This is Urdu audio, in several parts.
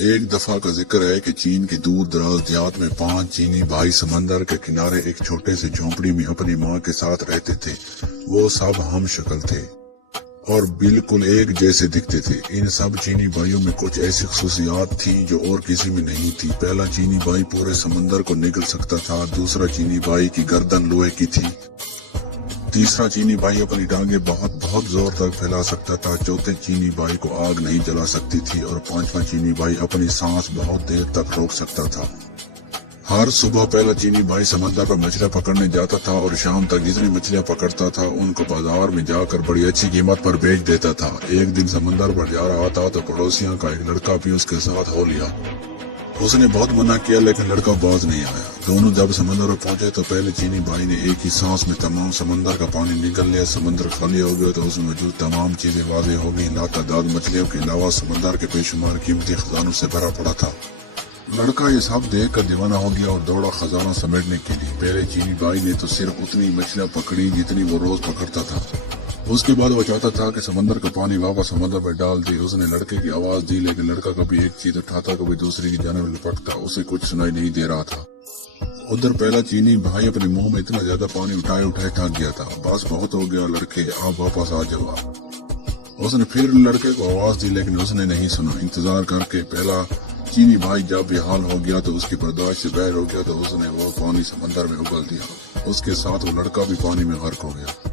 ایک دفعہ کا ذکر ہے کہ چین کے دور دراز دیہات میں 5 چینی بھائی سمندر کے کنارے ایک چھوٹے سے جھونپڑی میں اپنی ماں کے ساتھ رہتے تھے۔ وہ سب ہم شکل تھے اور بالکل ایک جیسے دکھتے تھے۔ ان سب چینی بھائیوں میں کچھ ایسی خصوصیات تھیں جو اور کسی میں نہیں تھی۔ پہلا چینی بھائی پورے سمندر کو نگل سکتا تھا، دوسرا چینی بھائی کی گردن لوہے کی تھی، تیسرا چینی بھائی اپنی ٹانگیں بہت زور تک پھیلا سکتا تھا، چوتھے چینی بھائی کو آگ نہیں جلا سکتی تھی اور پانچواں چینی بھائی اپنی سانس بہت دیر تک روک سکتا تھا۔ ہر صبح پہلا چینی بھائی سمندر پر مچھلیاں پکڑنے جاتا تھا اور شام تک جتنی مچھلیاں پکڑتا تھا ان کو بازار میں جا کر بڑی اچھی قیمت پر بیچ دیتا تھا۔ ایک دن سمندر پر جا رہا تھا تو پڑوسیوں کا ایک لڑکا بھی اس کے ساتھ ہو لیا۔ اس نے بہت منع کیا لیکن لڑکا باز نہیں آیا۔ دونوں جب سمندر پر پہنچے تو پہلے چینی بھائی نے ایک ہی سانس میں تمام سمندر کا پانی نگل لیا۔ سمندر خالی ہو گیا تو اس میں موجود تمام چیزیں واضح ہو گئی۔ لاتعداد مچھلیوں کے علاوہ سمندر کے بے شمار قیمتی خزانوں سے بھرا پڑا تھا۔ لڑکا یہ سب دیکھ کر دیوانہ ہو گیا اور دوڑا خزانہ سمیٹنے کے لیے۔ پہلے چینی بھائی نے تو صرف اتنی مچھلیاں پکڑی جتنی وہ روز پکڑتا تھا۔ اس کے بعد وہ چاہتا تھا کہ سمندر کا پانی واپس سمندر میں ڈال دے۔ اس نے لڑکے کی آواز دی لیکن لڑکا کبھی ایک چیز اٹھاتا کبھی دوسری کی جانب لپکتا، اسے کچھ سنائی نہیں دے رہا تھا۔ ادھر پہلا چینی بھائی اپنے منہ میں اتنا زیادہ پانی اٹھائے تھک گیا تھا۔ بس بہت ہو گیا لڑکے، آپ واپس آ جاؤ۔ اس نے پھر لڑکے کو آواز دی لیکن اس نے نہیں سنا۔ انتظار کر کے پہلا چینی بھائی جب بے حال ہو گیا تو اس کی برداشت سے باہر ہو گیا تو اس نے وہ پانی سمندر میں اگل دیا۔ اس کے ساتھ وہ لڑکا بھی پانی میں غرق ہو گیا۔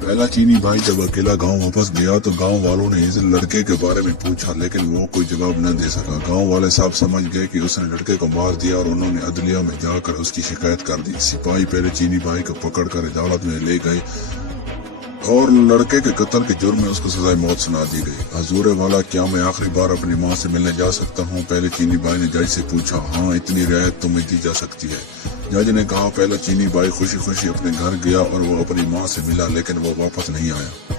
پہلا چینی بھائی جب اکیلا گاؤں واپس گیا تو گاؤں والوں نے اس لڑکے کے بارے میں پوچھا لیکن وہ کوئی جواب نہ دے سکا۔ گاؤں والے سب سمجھ گئے کہ اس نے لڑکے کو مار دیا اور انہوں نے عدلیہ میں جا کر اس کی شکایت کر دی۔ سپاہی پہلے چینی بھائی کو پکڑ کر عدالت میں لے گئے اور لڑکے کے قتل کے جرم میں اس کو سزائے موت سنا دی گئی۔ حضور والا، کیا میں آخری بار اپنی ماں سے ملنے جا سکتا ہوں؟ پہلے چینی بھائی نے جج سے پوچھا۔ ہاں، اتنی رعایت تمہیں دی جا سکتی ہے، جج نے کہا۔ پہلا چینی بھائی خوشی خوشی اپنے گھر گیا اور وہ اپنی ماں سے ملا لیکن وہ واپس نہیں آیا،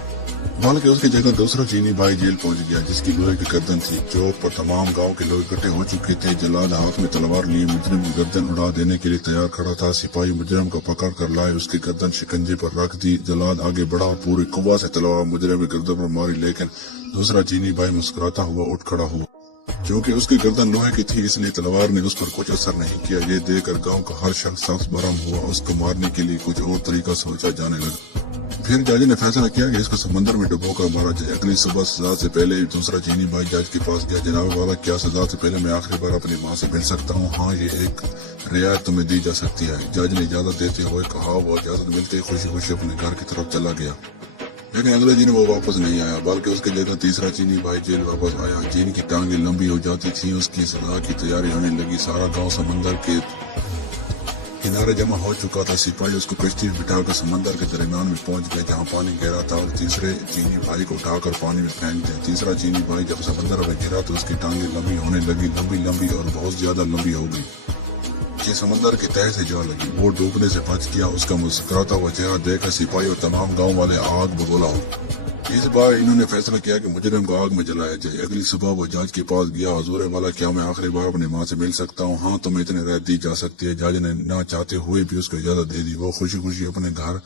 بلکہ اس کی جگہ دوسرا چینی بھائی جیل پہنچ گیا جس کی لوہے کی گردن تھی۔ چوک پر تمام گاؤں کے لوگ اکٹھے ہو چکے تھے۔ جلاد ہاتھ میں تلوار لیے مجرم کی گردن اڑا دینے کے لیے تیار کھڑا تھا۔ سپاہی مجرم کو پکڑ کر لائے، اس کی گردن شکنجے پر رکھ دی۔ جلاد آگے بڑھا اور پوری قوت سے تلوار مجرم کی گردن پر ماری لیکن دوسرا چینی بھائی مسکراتا ہوا اٹھ کھڑا ہوا۔ چونکہ اس کی گردن لوہے کی تھی اس لیے تلوار نے اس پر کچھ اثر نہیں کیا۔ یہ دیکھ کر گاؤں کا ہر شخص سخت برہم ہوا۔ اس کو مارنے کے لیے کچھ اور طریقہ سوچا جانے لگا۔ پھر جج نے فیصلہ کیا کہ اس کو سمندر میں ڈبو کر مارا جائے۔ اگلی صبح سزا سے پہلے دوسرا چینی بھائی جج کے پاس گیا۔ جناب والا، کیا سزا سے پہلے میں آخری بار اپنی ماں سے مل سکتا ہوں؟ ہاں، یہ ایک رعایت تمہیں دی جا سکتی ہے، جج نے اجازت دیتے ہوئے کہا۔ وہ اجازت ملتے ہی خوشی خوشی اپنے گھر کی طرف چلا گیا لیکن اگلے دن وہ واپس نہیں آیا، بلکہ اس کی جگہ تیسرا چینی بھائی جیل واپس آیا۔ جن کی ٹانگیں لمبی ہو جاتی تھیں اس کی سزا کی تیاری ہونے لگی۔ سارا گاؤں سمندر کے کنارے جمع ہو چکا تھا۔ سپاہی اس کو کشتی میں بٹھا کر سمندر کے درمیان میں پہنچ گئے جہاں پانی گہرا تھا اور تیسرے چینی بھائی کو اٹھا کر پانی میں پھینک دیا۔ تیسرا چینی بھائی جب سمندر میں گرا تو اس کی ٹانگیں لمبی ہونے لگی، لمبی اور بہت زیادہ لمبی ہو گئی۔ یہ سمندر کے تہہ سے جا لگی۔ وہ ڈوبنے سے بچ گیا۔ اس کا مسکراتا ہوا چہرہ دیکھ کر سپاہی اور تمام گاؤں والے آگ بگولا ہو۔ اس بار انہوں نے فیصلہ کیا کہ مجرم کو آگ میں جلایا جائے۔ اگلی صبح وہ جج کے پاس گیا۔ حضور والا، کیا میں آخری بار اپنی ماں سے مل سکتا ہوں؟ ہاں، تمہیں اتنی رعایت دی جا سکتی ہے، جج نے نہ چاہتے ہوئے بھی اس کو اجازت دے دی۔ وہ خوشی خوشی اپنے گھر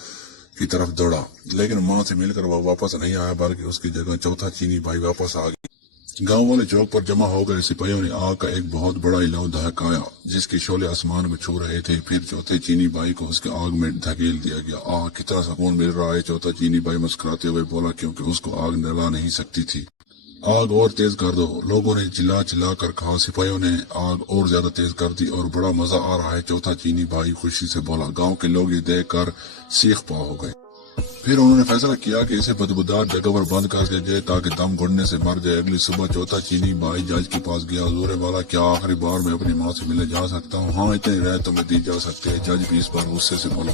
کی طرف دوڑا لیکن ماں سے مل کر وہ واپس نہیں آیا، بلکہ اس کی جگہ چوتھا چینی بھائی واپس آ گیا۔ گاؤں والے چوک پر جمع ہو گئے۔ سپاہیوں نے آگ کا ایک بہت بڑا لو دہکایا جس کے شعلے آسمان کو چھو رہے تھے۔ پھر چوتھے چینی بھائی کو اس کے آگ میں دھکیل دیا گیا۔ آگ کتنا سکون مل رہا ہے، چوتھا چینی بھائی مسکراتے ہوئے بولا، کیونکہ اس کو آگ جلا نہیں سکتی تھی۔ آگ اور تیز کر دو، لوگوں نے چلا کر کہا۔ سپاہیوں نے آگ اور زیادہ تیز کر دی اور بڑا مزہ آ رہا ہے، چوتھا چینی بھائی خوشی سے بولا۔ گاؤں کے لوگ یہ دیکھ کر سیخ پا ہو گئے۔ پھر انہوں نے فیصلہ کیا کہ اسے بدبودار جگہ پر بند کر دیا جائے تاکہ دم گھٹنے سے مر جائے۔ اگلی صبح چوتھا چینی بھائی جج کے پاس گیا۔ حضور والا، کیا آخری بار میں اپنی ماں سے ملنے جا سکتا ہوں؟ ہاں، اتنی رعایت تمہیں دی جا سکتی ہے، جج بھی اس بار غصے سے بولا۔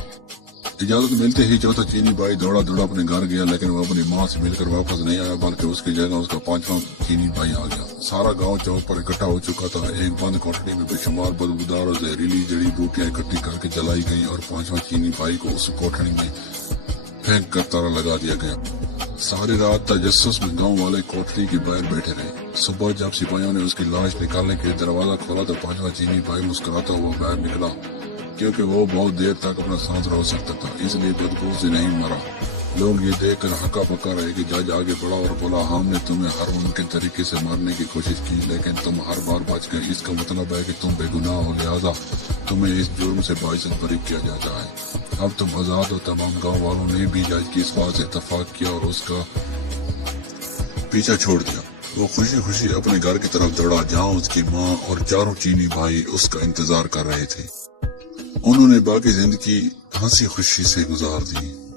اجازت ملتے ہی چوتھا چینی بھائی دوڑا اپنے گھر گیا لیکن وہ اپنی ماں سے مل کر واپس نہیں آیا، بلکہ اس کی جگہ اس کا پانچواں چینی بھائی آ گیا۔ سارا گاؤں چوک پر اکٹھا ہو چکا تھا۔ ایک بند کوٹڑی میں بے شمار بدبودار اور زہریلی جڑی بوٹیاں اکٹھی کر کے جلائی گئی اور پانچواں چینی بھائی کو اس کوٹڑی میں پھینک کر تالا لگا دیا گیا۔ ساری رات تجسس میں گاؤں والے کوٹڑی کے باہر بیٹھے رہے۔ صبح جب سپاہیوں نے اس کی لاش نکالنے کے لیے دروازہ کھولا تو پانچواں چینی بھائی مسکراتا ہوا باہر نکلا، کیونکہ وہ بہت دیر تک اپنا سانس روک سکتا تھا، اس لیے بدبو سے نہیں مرا۔ لوگ یہ دیکھ کر ہکا پکا رہے کہ جج آگے بڑھا اور بولا ہم نے تمہیں ہر ممکن طریقے سے مارنے کی کوشش کی لیکن تم ہر بار بچ گئے. اس کا مطلب ہے کہ تم بے گناہ ہو, لہذا تمہیں اس جرم سے باعزت بری کیا جاتا ہے. اب تم آزاد ہو. تمام گاؤں والوں نے بھی جج کی اس بات سے اتفاق کیا اور اس کا پیچھا چھوڑ دیا. وہ خوشی خوشی اپنے گھر کی طرف دوڑا جہاں اس کی ماں اور چاروں چینی بھائی اس کا انتظار کر رہے تھے. انہوں نے باقی زندگی ہنسی خوشی سے گزار دی.